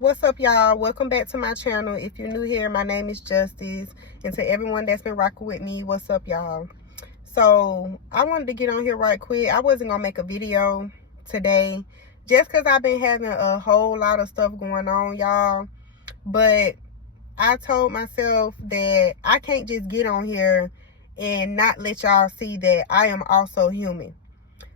What's up, y'all? Welcome back to my channel. If you're new here, my name is Justice, and to everyone that's been rocking with me, what's up, y'all? So I wanted to get on here right quick. I wasn't gonna make a video today just because I've been having a whole lot of stuff going on, y'all. But I told myself that I can't just get on here and not let y'all see that I am also human.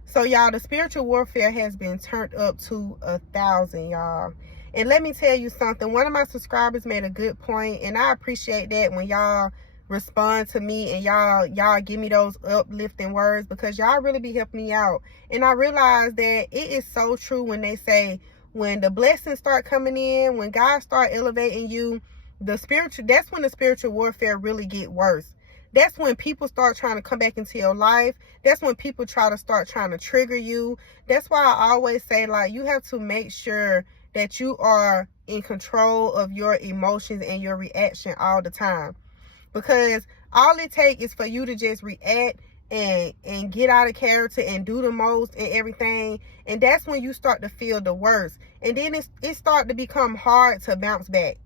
So y'all, the spiritual warfare has been turned up to 1,000, y'all. And let me tell you something. One of my subscribers made a good point, and I appreciate that when y'all respond to me and y'all give me those uplifting words, because y'all really be helping me out. And I realize that it is so true when they say when the blessings start coming in, when God start elevating you, that's when the spiritual warfare really get worse. That's when people start trying to come back into your life. That's when people start trying to trigger you. That's why I always say, like, you have to make sure that you are in control of your emotions and your reaction all the time. Because all it takes is for you to just react and get out of character and do the most and everything. And that's when you start to feel the worst. And then it start to become hard to bounce back.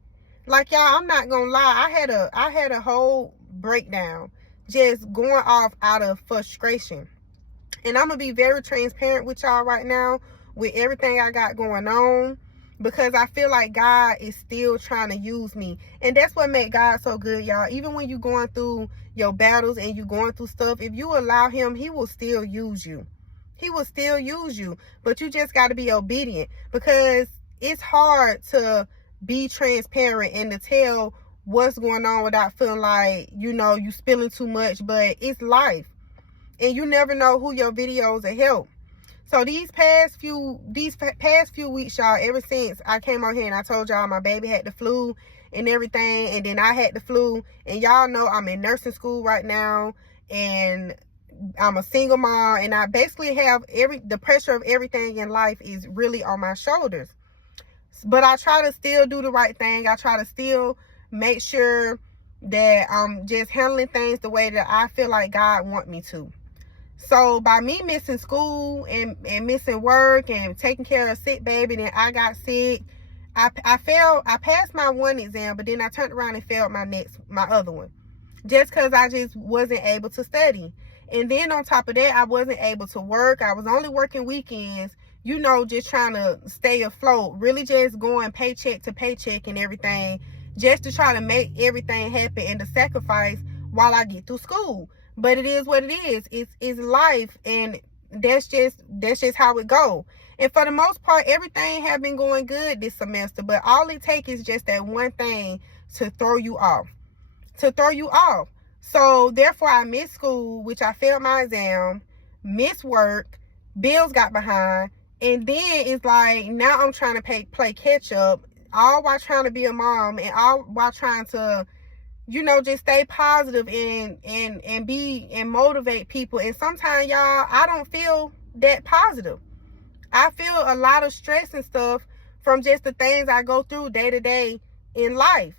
Like, y'all, I'm not gonna lie. I had a whole breakdown just going off out of frustration. And I'm gonna be very transparent with y'all right now with everything I got going on, because I feel like God is still trying to use me. And that's what makes God so good, y'all. Even when you're going through your battles and you're going through stuff, if you allow him, he will still use you. He will still use you. But you just got to be obedient, because it's hard to be transparent and to tell what's going on without feeling like, you spilling too much. But it's life. And you never know who your videos will help. So these past few weeks, y'all, ever since I came on here and I told y'all my baby had the flu and everything, and then I had the flu, and y'all know I'm in nursing school right now, and I'm a single mom, and I basically have the pressure of everything in life is really on my shoulders. But I try to still do the right thing. I try to still make sure that I'm just handling things the way that I feel like God wants me to. So by me missing school and missing work and taking care of a sick baby, then I got sick. I passed my one exam, but then I turned around and failed my other one, just because I just wasn't able to study. And then on top of that, I wasn't able to work. I was only working weekends, just trying to stay afloat, really just going paycheck to paycheck and everything, just to try to make everything happen and to sacrifice while I get through school. But it is what it is. It's life, and that's just how it go. And for the most part, everything have been going good this semester, but all it takes is just that one thing to throw you off. So therefore, I missed school, which I failed my exam, missed work, bills got behind, and then it's like now I'm trying to play catch up, all while trying to be a mom, and all while trying to just stay positive and be and motivate people. And sometimes, y'all, I don't feel that positive. I feel a lot of stress and stuff from just the things I go through day to day in life.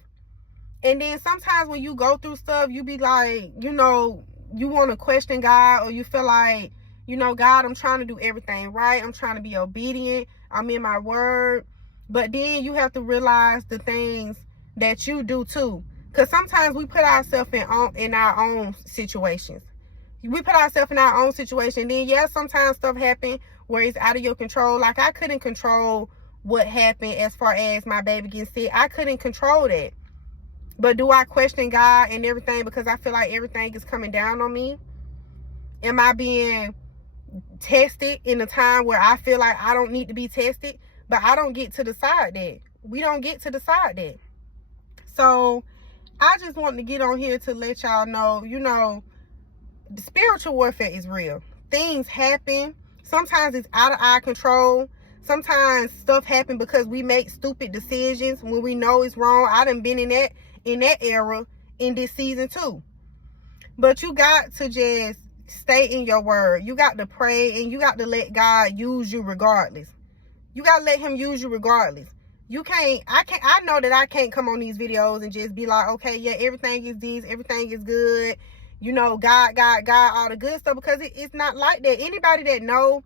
And then sometimes when you go through stuff, you be like, you want to question God, or you feel like, God, I'm trying to do everything right. I'm trying to be obedient. I'm in my word. But then you have to realize the things that you do too. Because sometimes we put ourselves in our own situations. We put ourselves in our own situation. And then, yeah, sometimes stuff happen where it's out of your control. Like, I couldn't control what happened as far as my baby getting sick. I couldn't control that. But do I question God and everything because I feel like everything is coming down on me? Am I being tested in a time where I feel like I don't need to be tested? But I don't get to decide that. We don't get to decide that. So I just wanted to get on here to let y'all know, the spiritual warfare is real. Things happen. Sometimes it's out of our control. Sometimes stuff happens because we make stupid decisions when we know it's wrong. I done been in that era in this season too. But you got to just stay in your word. You got to pray, and you got to let God use you regardless. You got to let him use you regardless. I know that I can't come on these videos and just be like, okay, yeah, everything is this, everything is good. God, all the good stuff, because it's not like that. Anybody that know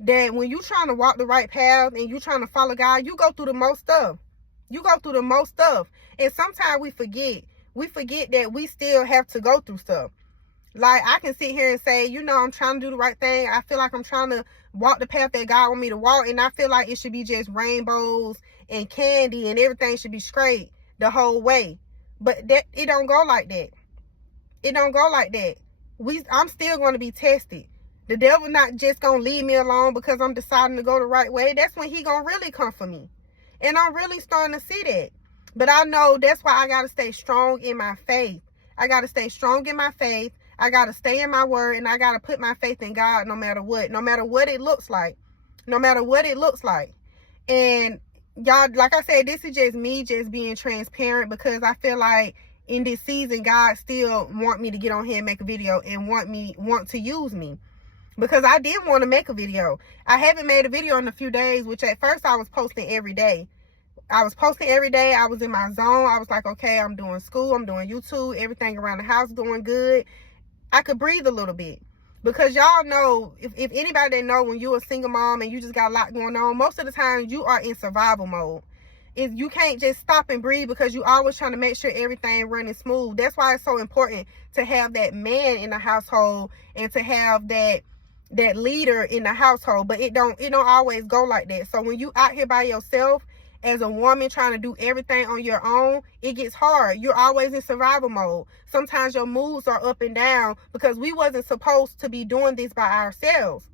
that when you trying to walk the right path and you trying to follow God, you go through the most stuff. You go through the most stuff. And sometimes we forget. We forget that we still have to go through stuff. Like, I can sit here and say, you know, I'm trying to do the right thing. I feel like I'm trying to walk the path that God wants me to walk. And I feel like it should be just rainbows and candy and everything should be straight the whole way. But that it don't go like that. It don't go like that. I'm still going to be tested. The devil not just going to leave me alone because I'm deciding to go the right way. That's when he going to really come for me. And I'm really starting to see that. But I know that's why I got to stay strong in my faith. I got to stay strong in my faith. I got to stay in my word, and I got to put my faith in God no matter what it looks like. No matter what it looks like. And y'all, like I said, this is just me just being transparent, because I feel like in this season, God still want me to get on here and make a video and want to use me. Because I did want to make a video. I haven't made a video in a few days, which at first I was posting every day. I was posting every day. I was in my zone. I was like, okay, I'm doing school. I'm doing YouTube. Everything around the house doing good. I could breathe a little bit. Because y'all know, if anybody that know, when you're a single mom and you just got a lot going on, most of the time you are in survival mode. You can't just stop and breathe, because you always trying to make sure everything running smooth. That's why it's so important to have that man in the household and to have that leader in the household. But it don't always go like that. So when you out here by yourself as a woman trying to do everything on your own, it gets hard. You're always in survival mode. Sometimes your moods are up and down, because we wasn't supposed to be doing this by ourselves.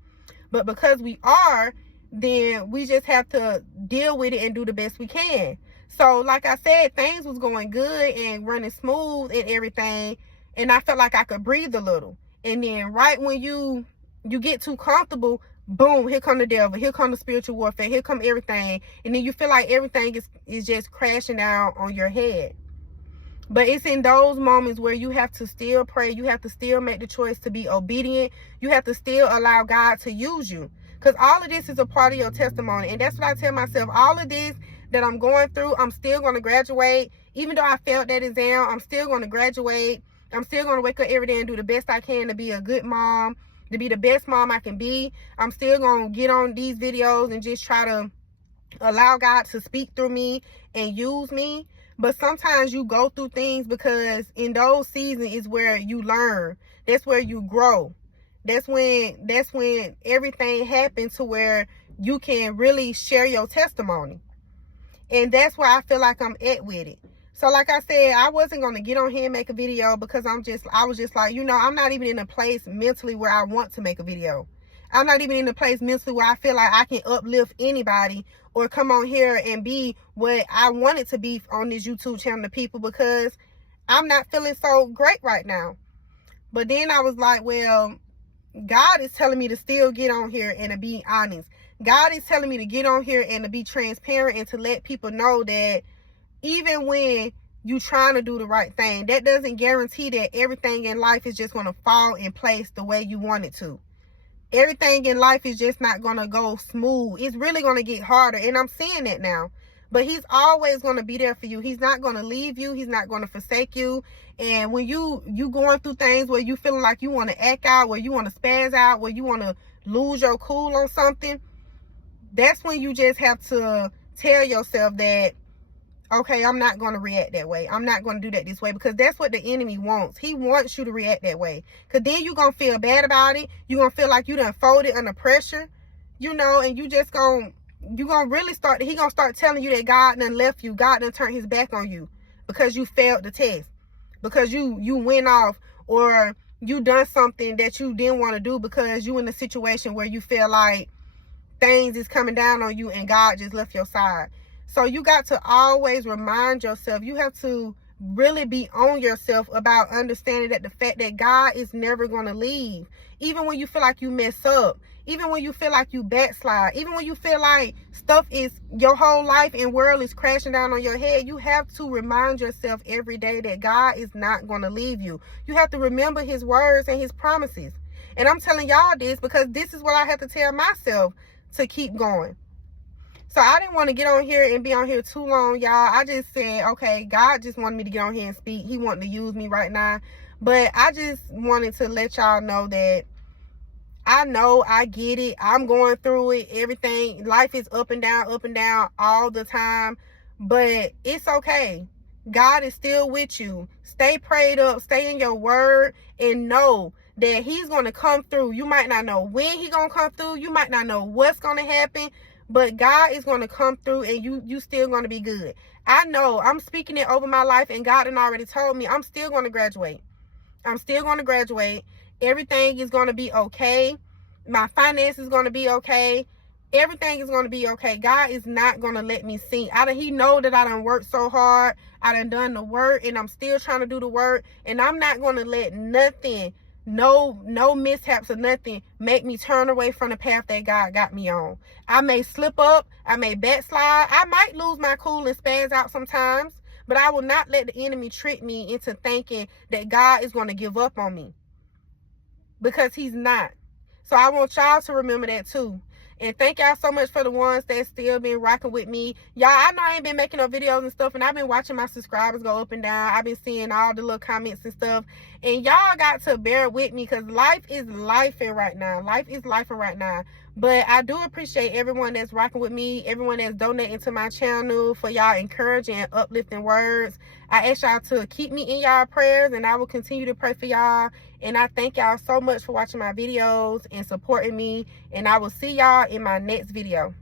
But because we are, then we just have to deal with it and do the best we can. So like I said, things was going good and running smooth and everything, and I felt like I could breathe a little. And then right when you get too comfortable, boom, here come the devil, here come the spiritual warfare, here come everything, and then you feel like everything is just crashing down on your head. But it's in those moments where you have to still pray. You have to still make the choice to be obedient. You have to still allow God to use you. Because all of this is a part of your testimony. And that's what I tell myself. All of this that I'm going through, I'm still going to graduate. Even though I failed that exam, I'm still going to graduate. I'm still going to wake up every day and do the best I can to be a good mom, to be the best mom I can be. I'm still going to get on these videos and just try to allow God to speak through me and use me. But sometimes you go through things, because in those seasons is where you learn. That's where you grow. That's when everything happens to where you can really share your testimony. And that's where I feel like I'm at with it. So like I said, I wasn't going to get on here and make a video, because I was just like, you know, I'm not even in a place mentally where I want to make a video. I'm not even in a place mentally where I feel like I can uplift anybody or come on here and be what I wanted to be on this YouTube channel to people, because I'm not feeling so great right now. But then I was like, well, God is telling me to still get on here and to be honest. God is telling me to get on here and to be transparent and to let people know that even when you trying to do the right thing, that doesn't guarantee that everything in life is just going to fall in place the way you want it to. Everything in life is just not going to go smooth. It's really going to get harder. And I'm seeing that now. But he's always going to be there for you. He's not going to leave you. He's not going to forsake you. And when you going through things where you feeling like you want to act out, where you want to spaz out, where you want to lose your cool on something, that's when you just have to tell yourself that, okay, I'm not going to react that way. I'm not going to do that this way, because that's what the enemy wants. He wants you to react that way, because then you're going to feel bad about it. You're going to feel like you done folded under pressure, you know, and you're going to really start, he going to start telling you that God done left you. God done turned his back on you because you failed the test, because you went off, or you done something that you didn't want to do, because you in a situation where you feel like things is coming down on you and God just left your side. So you got to always remind yourself, you have to really be on yourself about understanding that the fact that God is never going to leave. Even when you feel like you mess up, even when you feel like you backslide, even when you feel like stuff is, your whole life and world is crashing down on your head, you have to remind yourself every day that God is not going to leave you. You have to remember his words and his promises. And I'm telling y'all this because this is what I have to tell myself to keep going. So I didn't want to get on here and be on here too long, y'all. I just said, okay, God just wanted me to get on here and speak. He wanted to use me right now. But I just wanted to let y'all know that I know, I get it. I'm going through it. Everything, life is up and down all the time. but it's okay. God is still with you. Stay prayed up, stay in your word, and know that he's going to come through. You might not know when he's going to come through. You might not know what's going to happen, but God is going to come through, and you still going to be good. I know I'm speaking it over my life, and God had already told me I'm still going to graduate. I'm still going to graduate. Everything is going to be okay. My finances is going to be okay. Everything is going to be okay. God is not going to let me sink. He know that I done worked so hard. I done the work, and I'm still trying to do the work. And I'm not going to let nothing, no mishaps or nothing, make me turn away from the path that God got me on. I may slip up. I may backslide. I might lose my cool and spaz out sometimes. But I will not let the enemy trick me into thinking that God is going to give up on me, because he's not. So I want y'all to remember that too. And thank y'all so much for the ones that still been rocking with me. Y'all, I know I ain't been making no videos and stuff, and I've been watching my subscribers go up and down. I've been seeing all the little comments and stuff. And y'all got to bear with me, because life is lifing right now. Life is lifing right now. But I do appreciate everyone that's rocking with me, everyone that's donating to my channel, for y'all encouraging and uplifting words. I ask y'all to keep me in y'all prayers, and I will continue to pray for y'all. And I thank y'all so much for watching my videos and supporting me. And I will see y'all in my next video.